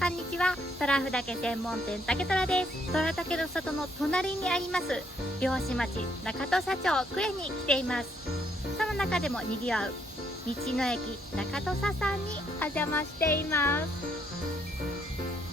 こんにちは。トラフ岳専門店竹虎です。トラ岳の里の隣にあります漁師町中土佐町呉に来ています。その中でも賑わう道の駅中土佐さんにお邪魔しています。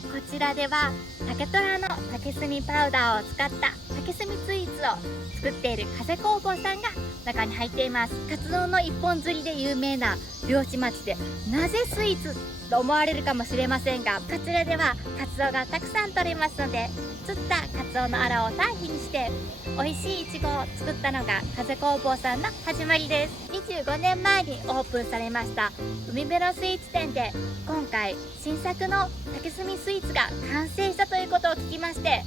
こちらでは竹虎の竹炭パウダーを使った竹炭スイーツを作っている風工房さんが中に入っています。カツオの一本釣りで有名な漁師町でなぜスイーツと思われるかもしれませんが、こちらではカツオがたくさん取れますので、釣ったカツオのアラを堆肥にして美味しいイチゴを作ったのが風工房さんの始まりです。25年前にオープンされました海辺のスイーツ店で、今回新作の竹炭スイーツが完成したということを聞きまして、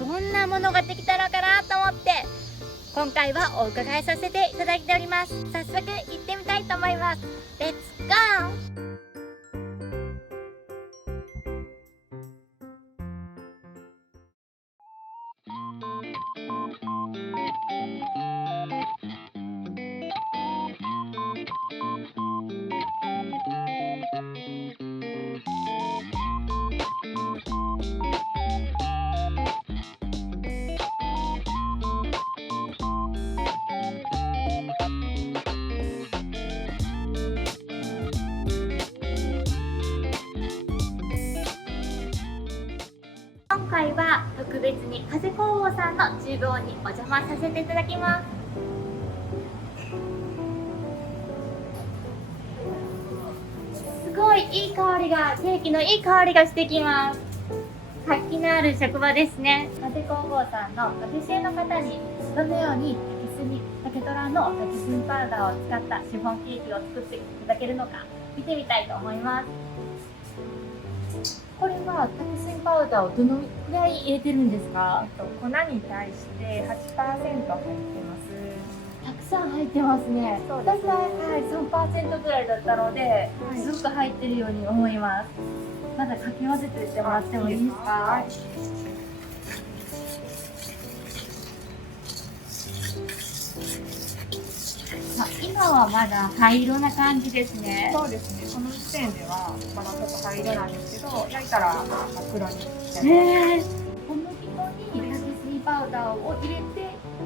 どんなものができたのかなと思って今回はお伺いさせていただいております。早速行ってみたいと思います。レッツゴー。今回は特別に風工房さんの厨房にお邪魔させていただきます。すごいいい香りが、ケーキのいい香りがしてきます。活気のある職場ですね。風工房さんのパティシエの方にどのように竹虎の竹炭パウダーを使ったシフォンケーキを作っていただけるのか見てみたいと思います。これは竹炭パウダーをどのくらい入れてるんですか？粉に対して8%入ってます。たくさん入ってますね。そうです大体、3% ぐらいだったので、すごく入ってるように思います。まだかき混ぜてってもらってもいいですか？はい。今はまだ灰色な感じですね。そうですね。この時点ではまだちょっと灰色なんですけど、焼いたら真っ黒にしてます。小麦粉に竹炭パウダーを入れて、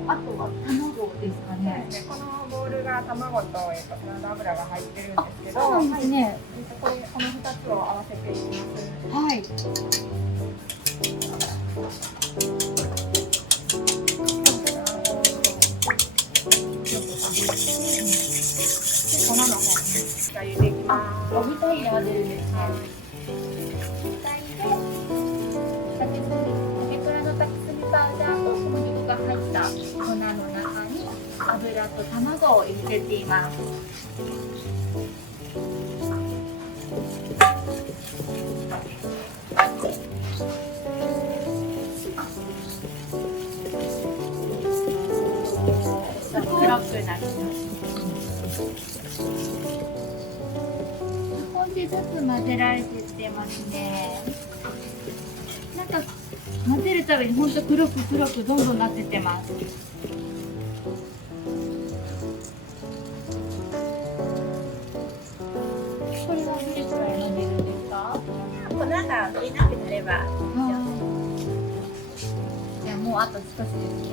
あとは卵ですかね。このボウルが卵とサラダ油が入ってるんですけど、そうなんですね。この2つを合わせていきます。はい。粉の方に入れていきます。お二人で混ぜるんですね。竹虎の竹炭パウダーと小麦粉が入った粉の中に油と卵を入れています。黒くなります。少しずつ混ぜられてってますね。なんか混ぜるたびに本当黒くどんどんなってってます。これはどれくらい混ぜるんですか？粉が見えなくなれば。じゃあもうあと少しですね。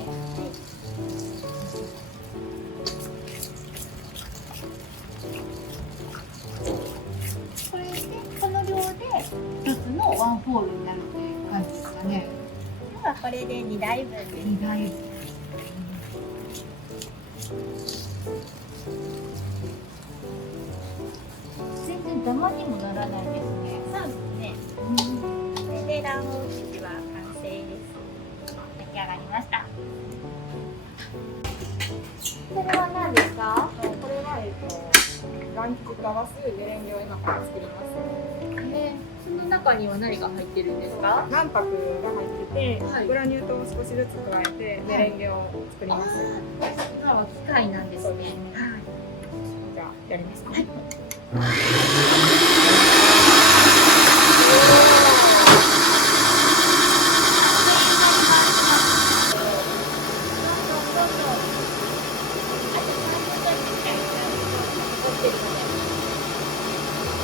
これでこの量で一つのワンホールになるっていう感じですかね。今これで2台分です。2台分。全然ダマにもならないですね。そうですね。これで卵黄生地は完成です。出来上がりました。これは何ですか？これはランチと合わすメレンゲを今から作ります。その中には何が入ってるんですか？卵白が入ってて、はいグラニュー糖を少しずつ加えてメレンゲを作ります。今は機械なんですね。はい。じゃあやりますか。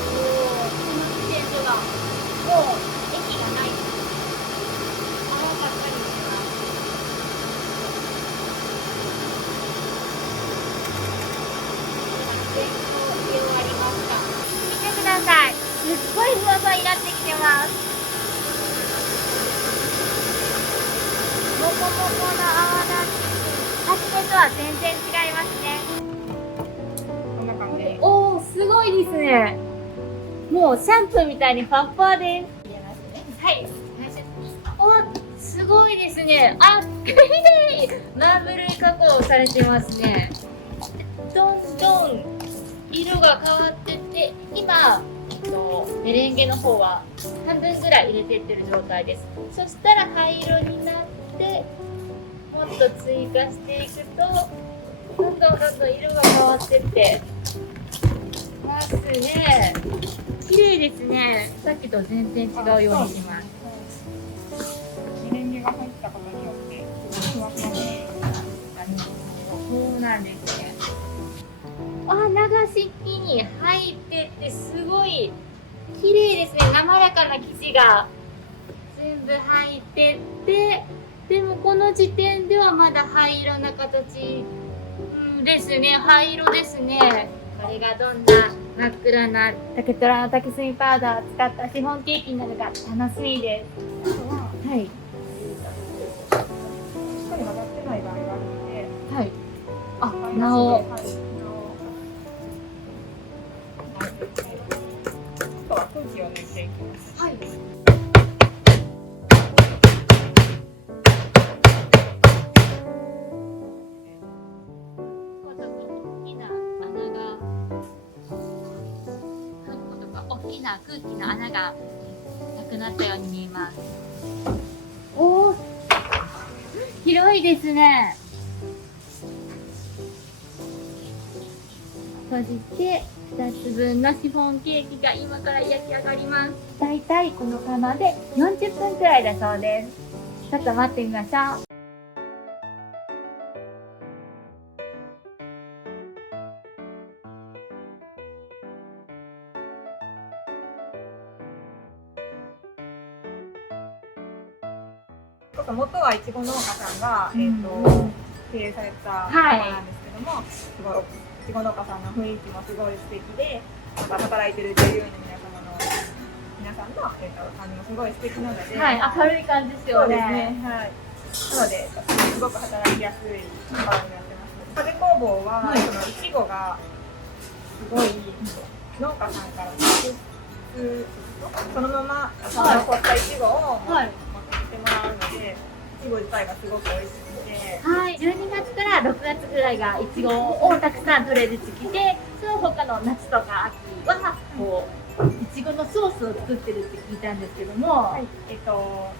おお、この時点ではもうになってきてます。もこもこの泡立ち、初めとは全然違いますね。こんな感じで。おー、すごいですね。もうシャンプーみたいにファッファーです。入れますね。はい。お、すごいですね。あ、綺麗。マーブル加工されてますね。どんどん色が変わってって、今メレンゲの方は半分ぐらい入れてってる状態です。そしたら灰色になって、もっと追加していくと、どんどん色が変わってってますね。綺麗ですね。さっきと全然違うようにします。メレンゲが入ったことによってふわふわになります。そうなんですね。あ、流し器に入ってってすごい綺麗ですね。滑らかな生地が全部入ってって、でもこの時点ではまだ灰色な形ですね。灰色ですね。これがどんな真っ暗な竹虎の竹炭パウダーを使ったシフォンケーキになるか楽しみです。あとははいしっかり混ざってない場合があるので、はい。あ、マイナスでなお。はい、あとは空気を抜いていきます。はい。大きな空気の穴がなくなったように見えます。おお、広いですね。閉じて2つ分のシフォンケーキが今から焼き上がります。だいたいこの窯で40分くらいだそうです。ちょっと待ってみましょう。元はいちご農家さんが、経営された窯なんですけども、すごいいちご農家さんの雰囲気もすごい素敵で、また働いてる従業員の皆さんの、感じもすごい素敵なので、はい、明るい感じですよそうですね。ね。はい。なので、すごく働きやすい窯になってます。風工房は、はいそのいちごがすごい農家さんから直接そのまま残ったいちごをはい。持ってきてもらうので、いちご自体がすごく美味しくて、はい、12月から6月ぐらいがいちごをたくさん取れる時期で、その他の夏とか秋はこういちごのソースを作ってるって聞いたんですけども、はい、その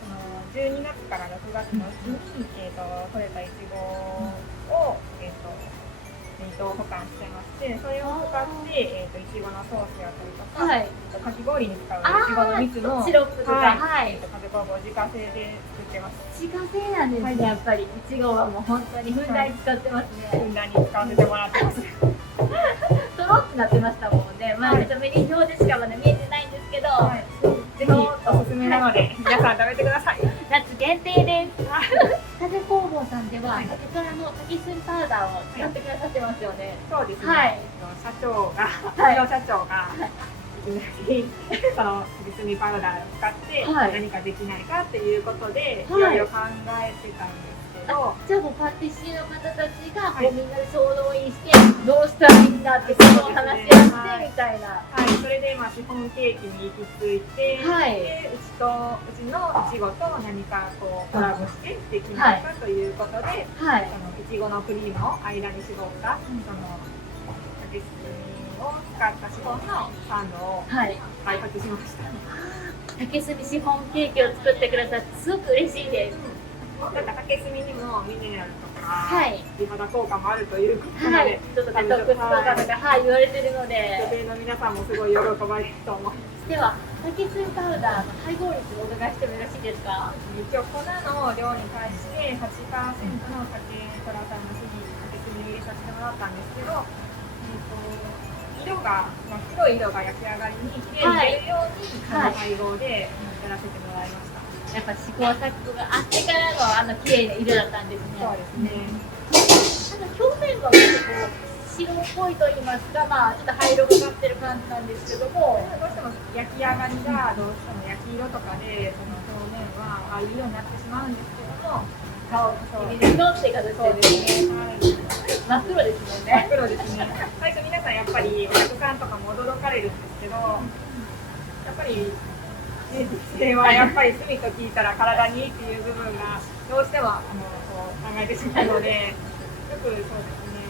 12月から6月のうちに、取れたいちごを、冷凍保管してまして、それを使って、いちごのソースやったりとか、はい、かき氷に使ういちごの蜜のシロップとか、はい、風工房自家製で作ってます。自家製なんですね、はい、やっぱりいちごはもう本当にふんだんに使ってますね。ふんだんに使わせてもらってます。とろってなってましたもんね。まあ、見た目に表でしかまだ見えてないんですけど、はい、ぜひおすすめなので、皆さん食べてください。夏限定です。風工房さんでは、竹虎の竹炭パウダーを使ってくださってますよね。そうですね。はい、社長が、社長が、その竹炭パウダーを使って何かできないかっていうことで、いろいろ考えてたんですけど、じゃあもうパティシエの方たちがこうみんなで総動員して、どうしたらいいんだってその話し合ってみたいな。はい、それでシフォンケーキに行き着いて、でうちのいちごと何かこうコラボしてできないかということで、そのいちごのクリームを間に絞ったその竹炭を使ったシフォンのサンドを開発しました。竹炭シフォンケーキを作ってくださってすごく嬉しいです。なんか竹炭にもミネラルとか、美肌効果もあるということで、ちょっとデトックス効果とか言われてるので、女性の皆さんもすごい喜ばれると思います。では、竹炭パウダーの配合率をお伺いしてもよろしいですか？一応粉の量に対して8%の竹虎さんの竹炭を入れさせてもらったんですけど、色が、黒い色が焼き上がりにきれいに出るように、この配合でやらせてもらいました。やっぱ試行錯誤があってからの綺麗な色だったんですね。そうですね。表面がちょっとこう白っぽいと言いますか、まあちょっと灰色がかってる感じなんですけども、どうしても焼き上がりがどうしても焼き色とかでその表面はああいう色になってしまうんですけども、そう黄色って形そうですね。はい。真っ黒ですもん真っね。黒ですね。最初皆さんやっぱりお客さんとかも驚かれるんですけど、やっぱり、ね、実践はやっぱり炭と聞いたら体にいいっていう部分がどうしてもこう考えてしまうので、よくそうですね、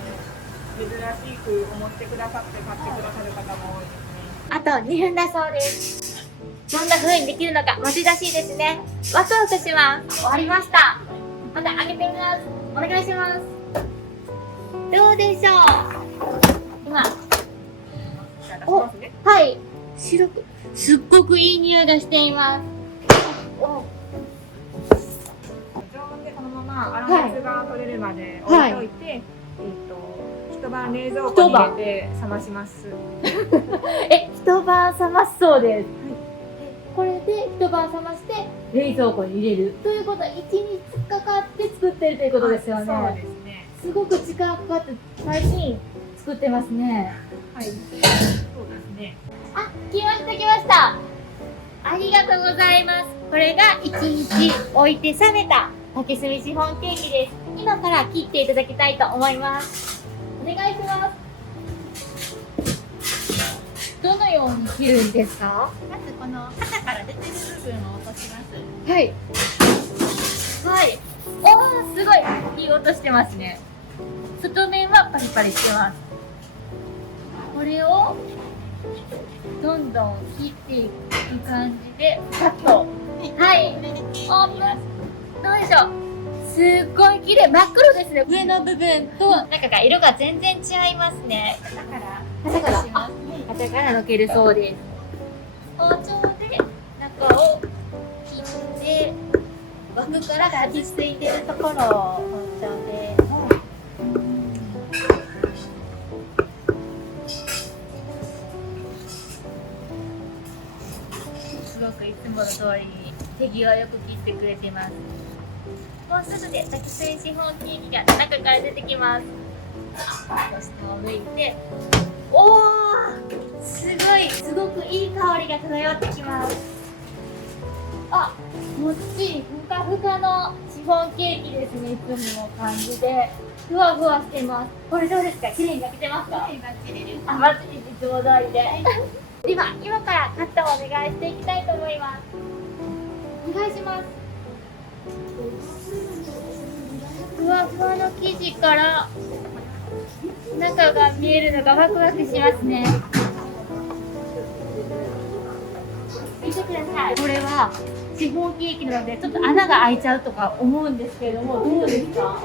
珍しく思ってくださって買ってくださる方も多いですね。あと2分だそうです。どんな風にできるのか待ち遠しいですね。ワクワクします。終わりました。また開けてみます。お願いします。どうでしょう。今、じゃあ出しますね。はい、白く、すっごくいい匂いがしています。お、常温でこのまま粗熱が取れるまで置いといて、一晩冷蔵庫に入れて冷まします。一晩冷ますそうです。これで一晩冷まして冷蔵庫に入れるということは1日かかって作ってるということですよね。そうですね。すごく時間かかって最近作ってますね。はい。そうですね。あ、来ました来ました。ありがとうございます。これが1日置いて冷めた竹炭シフォンケーキです。今から切っていただきたいと思います。お願いします。どのように切るんですか？まずこの肩から出てる部分を落とします。はい。はい。おー、すごいいい音してますね。外面はパリパリしてます。これをどんどん切っていく感じでカット。はい。オープン。どうでしょう。すっごい綺麗、真っ黒ですね。上の部分と中が色が全然違いますね。肩から肩から肩からのけるそうです。包丁で中を切って枠から抱きついてるところを包丁で。すごくいつもの通りに手際よく切ってくれてます。もうすぐで竹炭シフォンケーキが中から出てきます。そして剥いて、おー、すごくいい香りが漂ってきます。あ、もっちりふかふかのシフォンケーキですね。いつもの感じでふわふわしてます。これどうですか？綺麗に焼けてますか？はい、バッチリです。あ、バッチリいつも通りで。では今からカットをお願いしていきたいと思います。お願いします。ふわふわの生地から中が見えるのがワクワクしますね。見てください。これはシフォンケーキなのでちょっと穴が開いちゃうとか思うんですけれども、どうですか？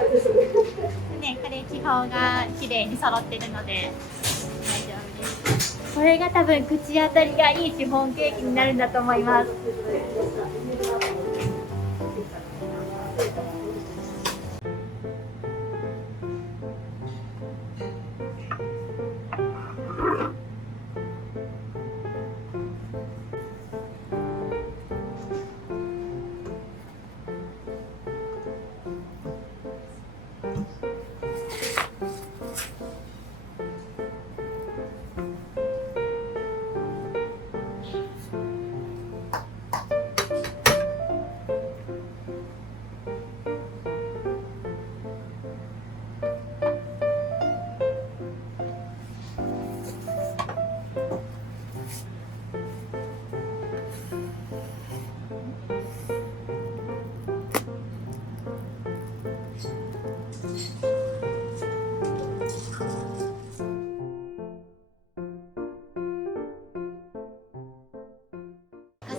ね、これ気泡が綺麗に揃ってるので大丈夫です。これが多分口当たりがいいシフォンケーキになるんだと思います。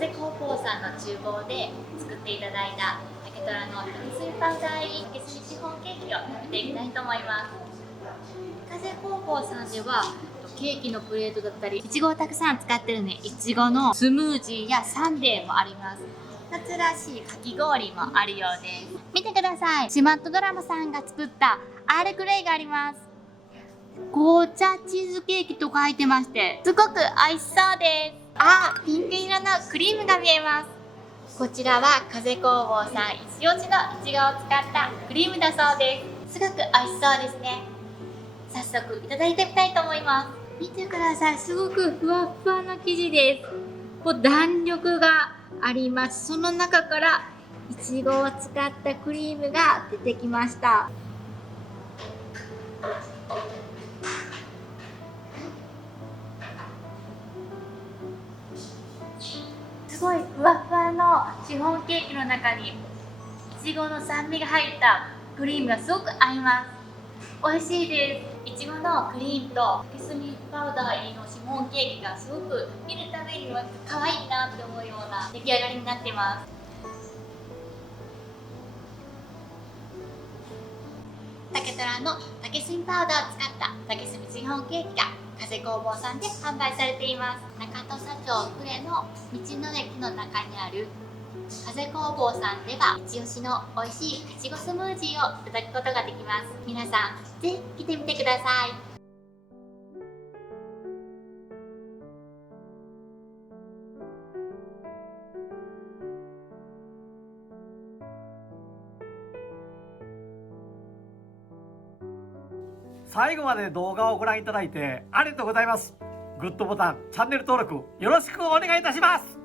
風工房さんの厨房で作っていただいた竹虎のスーパーダイ竹炭シフォンケーキを食べていきたいと思います。風工房さんではケーキのプレートだったりいちごをたくさん使ってるね。いちごのスムージーやサンデーもあります。夏らしいかき氷もあるようです。見てください。シマットドラマさんが作ったアールグレイがあります。紅茶チーズケーキと書いてまして、すごく美味しそうです。あ、ピンク色のクリームが見えます。こちらは風工房さん一押しのいちごを使ったクリームだそうです。すごく美味しそうですね。早速いただいてみたいと思います。見てください、すごくふわふわの生地です。こう弾力があります。その中からいちごを使ったクリームが出てきました。すごいふわふわのシフォンケーキの中にいちごの酸味が入ったクリームがすごく合います。美味しいです。いちごのクリームと竹炭パウダー入りのシフォンケーキがすごく見るたびに可愛いなって思うような出来上がりになってます。竹虎の竹炭パウダーを使った竹炭シフォンケーキが風工房さんで販売されています。中土佐町呉の道の駅の中にある風工房さんでは一押しの美味しいいちごスムージーをいただくことができます。皆さんぜひ来てみてください。最後まで動画をご覧いただいてありがとうございます。グッドボタン、チャンネル登録よろしくお願いいたします。